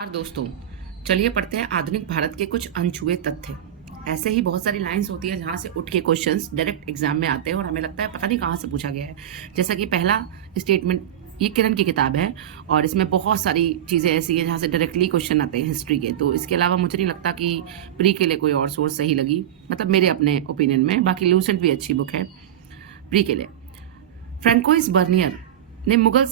और दोस्तों, चलिए पढ़ते हैं आधुनिक भारत के कुछ अनछुए तथ्य। ऐसे ही बहुत सारी लाइंस होती है जहाँ से उठ के क्वेश्चंस डायरेक्ट एग्जाम में आते हैं और हमें लगता है पता नहीं कहाँ से पूछा गया है। जैसा कि पहला स्टेटमेंट, ये किरण की किताब है और इसमें बहुत सारी चीज़ें ऐसी हैं जहाँ से डायरेक्टली क्वेश्चन आते हैं हिस्ट्री के। तो इसके अलावा मुझे नहीं लगता कि प्री के लिए कोई और सोर्स सही लगी, मतलब मेरे अपने ओपिनियन में। बाकी लूसेंट भी अच्छी बुक है प्री के लिए। फ्रैंकोइस बर्नियर ने मुगल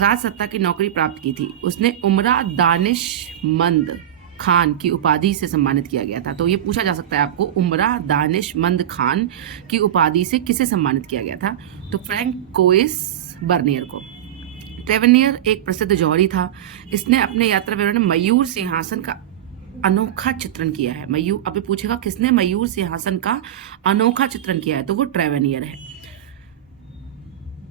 राज सत्ता की नौकरी प्राप्त की थी। उसने उमरा दानिशमंद खान की उपाधि से सम्मानित किया गया था। तो ये पूछा जा सकता है आपको, उमरा दानिशमंद खान की उपाधि से किसे सम्मानित किया गया था? तो फ्रैंकोइस बर्नियर को। ट्रेवेनियर एक प्रसिद्ध जौहरी था। इसने अपने यात्रा विवरण में मयूर सिंहासन का अनोखा चित्रण किया है। मयूर, अभी पूछेगा किसने मयूर सिंहासन का अनोखा चित्रण किया है, तो वो ट्रेवेनियर है।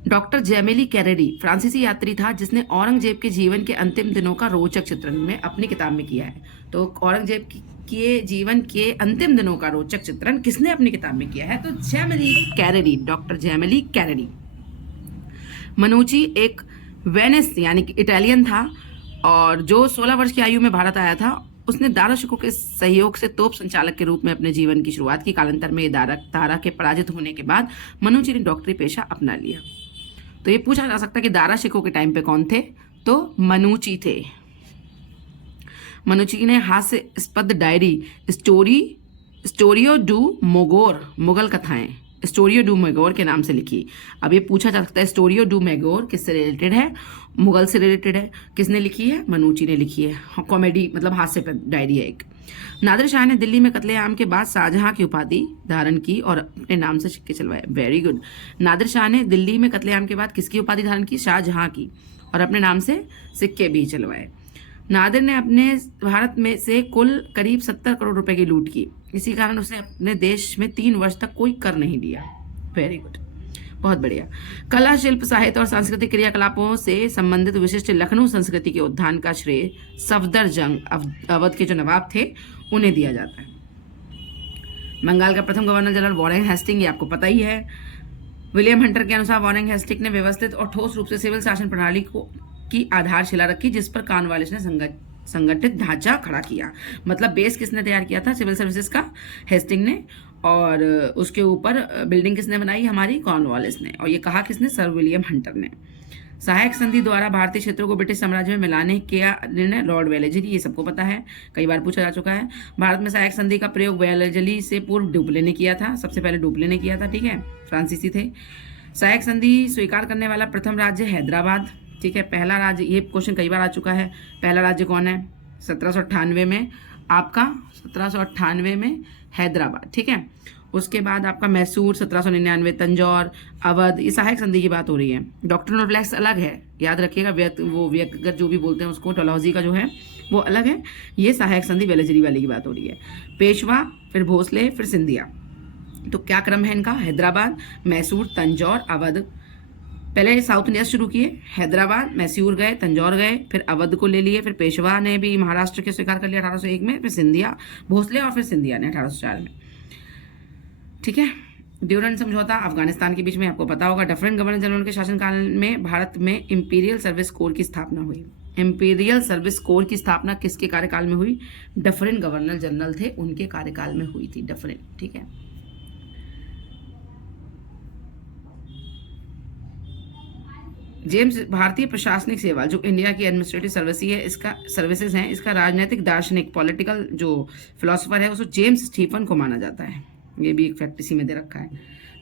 डॉक्टर जेमेली कैरेडी फ्रांसीसी यात्री था जिसने औरंगजेब के जीवन के अंतिम दिनों का रोचक चित्रण में अपनी किताब में किया है। तो औरंगजेब के जीवन के अंतिम दिनों का रोचक चित्रण किसने अपनी किताब में किया है? तो जेमेली कैरेडी, डॉक्टर जेमेली कैरेडी। मनुची एक वेनिस यानी कि इटालियन था और जो 16 वर्ष की आयु में भारत आया था। उसने दारा शिकोह के सहयोग से तोप संचालक के रूप में अपने जीवन की शुरुआत की। कालांतर में दारा के पराजित होने के बाद मनुची ने डॉक्टरी पेशा अपना लिया। तो ये पूछा जा सकता है कि दारा शिकोह के टाइम पे कौन थे? तो मनुची थे। मनुची ने हास्यास्पद डायरी स्टोरियो डू मोगोर, मुगल कथाएं, स्टोरियो डू मेगोर के नाम से लिखी। अब ये पूछा जा सकता है स्टोरियो डू मेगोर किससे रिलेटेड है? मुगल से रिलेटेड है। किसने लिखी है? मनुची ने लिखी है। कॉमेडी मतलब हास्य डायरी है एक। नादिर शाह ने दिल्ली में कत्लेआम के बाद शाहजहां की उपाधि धारण की और अपने नाम से सिक्के चलवाए। Very good. नादिर शाह ने दिल्ली में कत्लेआम के बाद किसकी उपाधि धारण की? शाहजहां की, और अपने नाम से सिक्के भी चलवाए। नादिर ने अपने भारत में से कुल करीब 70 करोड़ रुपए की लूट की। इसी कारण उसने अपने देश में 3 वर्ष तक कोई कर नहीं दिया। वेरी गुड, बहुत बढ़िया। कला, शिल्प, साहित्य और सांस्कृतिक क्रियाकलापों से संबंधित विशिष्ट लखनऊ संस्कृति के उत्थान का श्रेय सफदरजंग अवध के जो नवाब थे उन्हें दिया जाता है। बंगाल का प्रथम गवर्नर जनरल वॉरेन हेस्टिंग, ये आपको पता ही है। विलियम हंटर के अनुसार वॉरेन हेस्टिंग ने व्यवस्थित और ठोस रूप से सिविल शासन प्रणाली की आधारशिला रखी, जिस पर कॉर्नवालिस ने संगठित ढांचा खड़ा किया। मतलब बेस किसने तैयार किया था? सिविल सर्विसेज का हेस्टिंग ने, और उसके ऊपर बिल्डिंग किसने बनाई? हमारी कॉर्नवालिस ने। और ये कहा किसने? सर विलियम हंटर ने। सहायक संधि द्वारा भारतीय क्षेत्रों को ब्रिटिश साम्राज्य में मिलाने का निर्णय लॉर्ड वेलेजली, ये सबको पता है, कई बार पूछा जा चुका है। भारत में सहायक संधि का प्रयोग वेलेजली से पूर्व डुप्ले ने किया था। सबसे पहले डुप्ले ने किया था, ठीक है, फ्रांसीसी थे। सहायक संधि स्वीकार करने वाला प्रथम राज्य हैदराबाद, ठीक है। पहला राज्य, ये क्वेश्चन कई बार आ चुका है, पहला राज्य कौन है? 1798 में आपका, 1798 में हैदराबाद, ठीक है। उसके बाद आपका मैसूर 1799, तंजौर, अवध, ये सहायक संधि की बात हो रही है। डॉक्ट्रिनल फ्लैक्स अलग है, याद रखिएगा। व्यक्तिगत जो भी बोलते हैं उसको, टोलॉजी का जो है वो अलग है। ये सहायक संधि वेलेजरी वाली की बात हो रही है। पेशवा, फिर भोसले, फिर सिंधिया। तो क्या क्रम है इनका? हैदराबाद, मैसूर, तंजौर, अवध। पहले साउथ इंडिया शुरू किए, हैदराबाद, मैसूर गए, तंजौर गए, फिर अवध को ले लिए, फिर पेशवा ने भी महाराष्ट्र के स्वीकार कर लिया 1801 में, फिर सिंधिया, भोसले और फिर सिंधिया ने 1804 में, ठीक है। ड्यूरेंट समझौता अफगानिस्तान के बीच में, आपको पता होगा। डिफरेंट गवर्नर जनरल के शासनकाल में भारत में इंपीरियल सर्विस कोर की स्थापना हुई। इंपीरियल सर्विस कोर की स्थापना किसके कार्यकाल में हुई? डिफरेंट गवर्नर जनरल थे उनके कार्यकाल में हुई थी, डिफरेंट, ठीक है। जेम्स, भारतीय प्रशासनिक सेवा जो इंडिया की एडमिनिस्ट्रेटिव सर्विसेज है, इसका राजनीतिक दार्शनिक पॉलिटिकल जो फिलोसोफर है उसको जेम्स स्टीफन को माना जाता है। ये भी एक फैक्ट इसी में दे रखा है,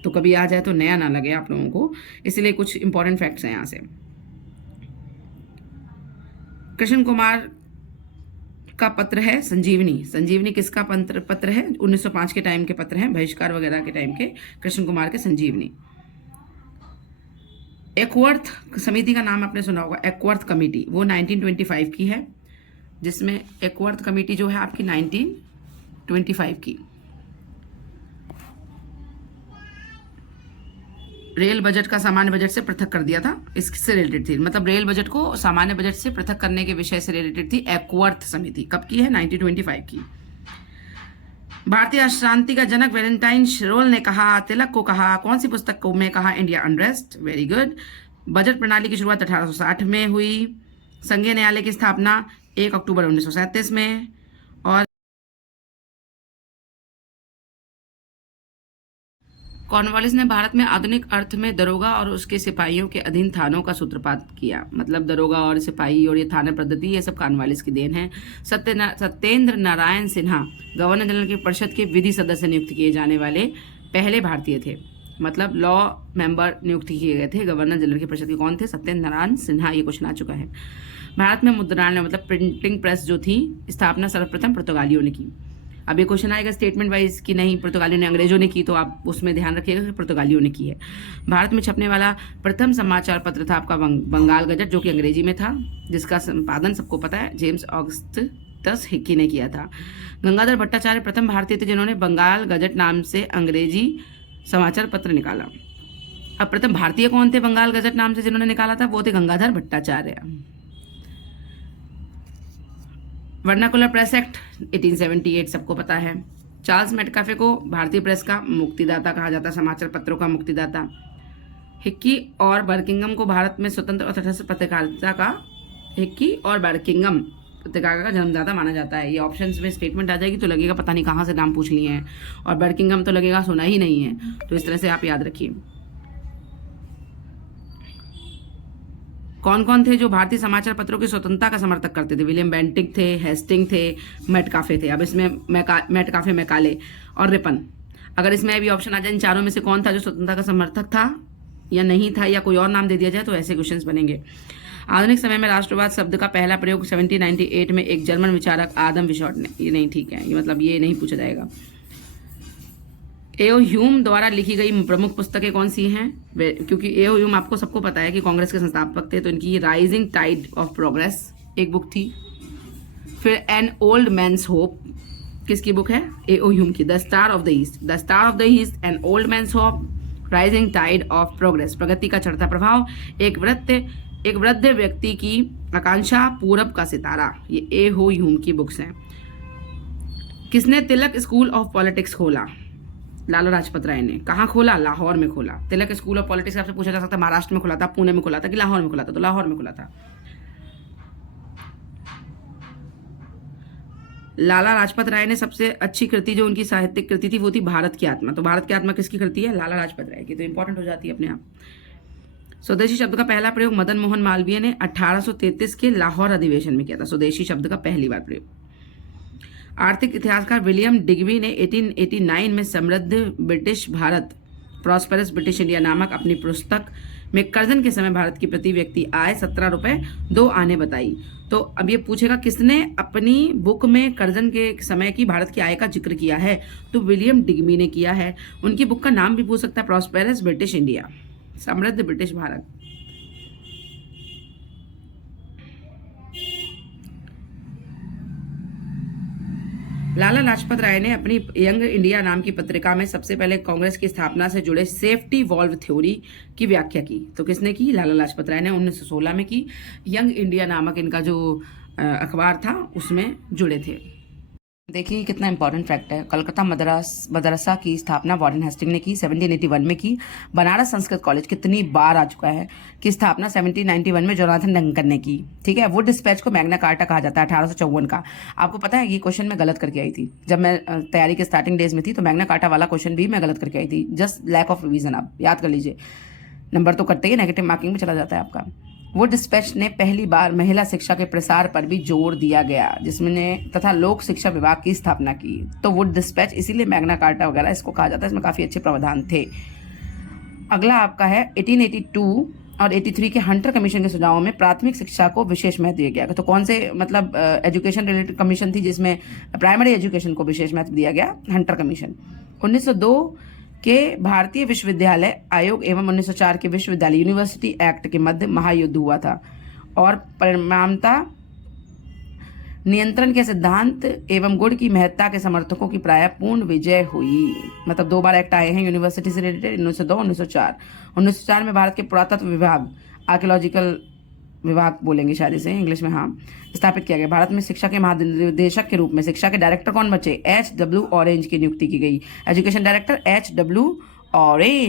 तो कभी आ जाए तो नया ना लगे आप लोगों को, इसलिए कुछ इंपॉर्टेंट फैक्ट्स हैं यहाँ से। कृष्ण कुमार का पत्र है संजीवनी। संजीवनी किसका पत्र है? 1905 के टाइम के पत्र हैं, बहिष्कार वगैरह के टाइम के, कृष्ण कुमार के संजीवनी। एकवर्थ समिति का नाम आपने सुना होगा, एकवर्थ कमेटी, वो 1925 की है, जिसमें एकवर्थ कमेटी जो है आपकी 1925 की। रेल बजट का सामान्य बजट से पृथक कर दिया था, इससे रिलेटेड थी, मतलब रेल बजट को सामान्य बजट से पृथक करने के विषय से रिलेटेड थी एकवर्थ समिति। कब की है? 1925 की। भारतीय अशांति का जनक वैलेंटाइन शिरोल ने कहा, तिलक को कहा, कौन सी पुस्तक को में कहा? India unrest. Very good. Budget प्रणाली की शुरुआत 1860 में हुई। संघीय न्यायालय की स्थापना 1 अक्टूबर 1937 में। और कॉर्नवालिस ने भारत में आधुनिक अर्थ में दरोगा और उसके सिपाहियों के अधीन थानों का सूत्रपात किया। मतलब दरोगा और सिपाही और ये थाना पद्धति, ये सब कॉर्नवालिस की देन है। सत्येंद्र नारायण सिन्हा गवर्नर जनरल की परिषद के विधि सदस्य नियुक्त किए जाने वाले पहले भारतीय थे। मतलब लॉ मेंबर नियुक्त किए गए थे गवर्नर जनरल की परिषद के। कौन थे? सत्येंद्र नारायण सिन्हा। ये क्वेश्चन आ चुका है। भारत में मुद्रणालय मतलब प्रिंटिंग प्रेस जो थी, स्थापना सर्वप्रथम पुर्तगालियों ने की। अब ये क्वेश्चन आएगा स्टेटमेंट वाइज कि नहीं पुर्तगालियों ने, अंग्रेजों ने की, तो आप उसमें ध्यान रखिएगा कि पुर्तगालियों ने की है। भारत में छपने वाला प्रथम समाचार पत्र था आपका बंगाल गजट, जो कि अंग्रेजी में था, जिसका संपादन सबको पता है जेम्स ऑगस्टस हिक्की ने किया था। गंगाधर भट्टाचार्य प्रथम भारतीय थे जिन्होंने बंगाल गजट नाम से अंग्रेजी समाचार पत्र निकाला। अब प्रथम भारतीय कौन थे बंगाल गजट नाम से जिन्होंने निकाला था? वो थे Gangadhar Bhattacharya. Vernacular press act 1878 सबको पता है। चार्ल्स मेटकाफे को भारतीय प्रेस का मुक्तिदाता कहा जाता है, समाचार पत्रों का मुक्तिदाता। हिक्की और बर्किंगम को भारत में स्वतंत्र और तटस्थ पत्रकारिता का, हिक्की और बर्किंगम पत्रकारिता का जन्मदाता माना जाता है। ये ऑप्शंस में स्टेटमेंट आ जाएगी तो लगेगा पता नहीं कहाँ से नाम पूछ लिए हैं, और बर्किंगम तो लगेगा सुना ही नहीं है। तो इस तरह से आप याद रखिए। कौन कौन थे जो भारतीय समाचार पत्रों की स्वतंत्रता का समर्थक करते थे? विलियम बेंटिंग थे, हेस्टिंग थे, मेटकाफे थे। अब इसमें मेटकाफे, मैकाले और रिपन, अगर इसमें अभी ऑप्शन आ जाए इन चारों में से कौन था जो स्वतंत्रता का समर्थक था या नहीं था, या कोई और नाम दे दिया जाए तो ऐसे क्वेश्चंस बनेंगे। आधुनिक समय में राष्ट्रवाद शब्द का पहला प्रयोग 1798 में एक जर्मन विचारक आदम विशॉट ने, ये नहीं ठीक है, ये मतलब ये नहीं पूछा जाएगा। एओ ह्यूम द्वारा लिखी गई प्रमुख पुस्तकें कौन सी हैं? क्योंकि एओ ह्यूम आपको सबको पता है कि कांग्रेस के संस्थापक थे, तो इनकी राइजिंग टाइड ऑफ प्रोग्रेस एक बुक थी। फिर एन ओल्ड मैन्स होप, किसकी बुक है? एओ ह्यूम की। The star of the east, the star of the east, an old man's hope, rising tide of progress, प्रगति का चढ़ता प्रभाव, एक वृद्ध व्यक्ति की आकांक्षा, पूरब का सितारा। ये एओ ह्यूम की बुक्स हैं। किसने तिलक स्कूल ऑफ पॉलिटिक्स खोला? लाला लाजपत राय ने। कहाँ खोला? लाहौर में खोला। तिलक स्कूल ऑफ पॉलिटिक्स आपसे पूछा जा सकता है महाराष्ट्र में खुला था, पुणे में खुला था कि लाहौर में खुला था? तो लाहौर में खुला था। लाला लाजपत राय ने सबसे अच्छी कृति जो उनकी साहित्यिक कृति थी वो थी भारत की आत्मा। तो भारत की आत्मा किसकी कृति है? लाला लाजपत राय की। तो इंपॉर्टेंट हो जाती है अपने आप। स्वदेशी शब्द का पहला प्रयोग मदन मोहन मालवीय ने 1833 के लाहौर अधिवेशन में किया था। स्वदेशी शब्द का पहली बार प्रयोग। आर्थिक इतिहासकार विलियम डिग्बी ने 1889 में समृद्ध British Bharat, prosperous British India नामक अपनी पुस्तक में कर्जन के समय भारत की प्रति व्यक्ति आय 17 रुपए 2 आने बताई। तो अब ये पूछेगा किसने अपनी बुक में कर्जन के समय की भारत की आय का जिक्र किया है? तो विलियम डिग्बी ने किया है। उनकी बुक का नाम भी पूछ सकता है, प्रॉस्पेरस ब्रिटिश इंडिया, समृद्ध ब्रिटिश भारत। लाला लाजपत राय ने अपनी यंग इंडिया नाम की पत्रिका में सबसे पहले कांग्रेस की स्थापना से जुड़े सेफ्टी वॉल्व थ्योरी की व्याख्या की। तो किसने की? लाला लाजपत राय ने 1916 में की। यंग इंडिया नामक इनका जो अखबार था उसमें जुड़े थे। देखिए कितना इंपॉर्टेंट फैक्ट है। कलकत्ता मदरसा की स्थापना वारेन हेस्टिंग ने की 1781 में की। बनारस संस्कृत कॉलेज कितनी बार आ चुका है कि स्थापना 1791 में जोनाथन डंकन ने की। ठीक है। वुड डिस्पैच को मैग्ना कार्टा कहा जाता है 1854 का। आपको पता है ये क्वेश्चन मैं गलत करके आई थी जब मैं तैयारी के स्टार्टिंग डेज में थी, तो मैग्ना कार्टा वाला क्वेश्चन भी मैं गलत करके आई थी। जस्ट लैक ऑफ रिवीजन, आप याद कर लीजिए। नंबर तो करते ही नेगेटिव मार्किंग में चला जाता है आपका। वुड डिस्पैच ने पहली बार महिला शिक्षा के प्रसार पर भी जोर दिया गया, जिसमें तथा लोक शिक्षा विभाग की स्थापना की। तो वुड डिस्पैच इसीलिए मैग्ना कार्टा वगैरह इसको कहा जाता है, इसमें काफी अच्छे प्रावधान थे। अगला आपका है 1882 और 83 के हंटर कमीशन के सुझावों में प्राथमिक शिक्षा को विशेष महत्व दिया गया। तो कौन से मतलब एजुकेशन रिलेटेड कमीशन थी जिसमें प्राइमरी एजुकेशन को विशेष महत्व दिया गया? Hunter commission. 1902 के भारतीय विश्वविद्यालय आयोग एवं 1904 के विश्वविद्यालय यूनिवर्सिटी एक्ट के मध्य महायुद्ध हुआ था और परिणामता नियंत्रण के सिद्धांत एवं गुण की महत्ता के समर्थकों की प्राय पूर्ण विजय हुई। मतलब 2 बार एक्ट आए हैं यूनिवर्सिटी से रिलेटेड, 1902 1904। 1904 में भारत के पुरातत्व विभाग, आर्कियोलॉजिकल विभाग बोलेंगे शायद इसे इंग्लिश में, हाँ, स्थापित किया गया। भारत में शिक्षा के महानिदेशक के रूप में शिक्षा के डायरेक्टर कौन बचे? HW ऑरेंज की नियुक्ति की गई। Education director HW orange.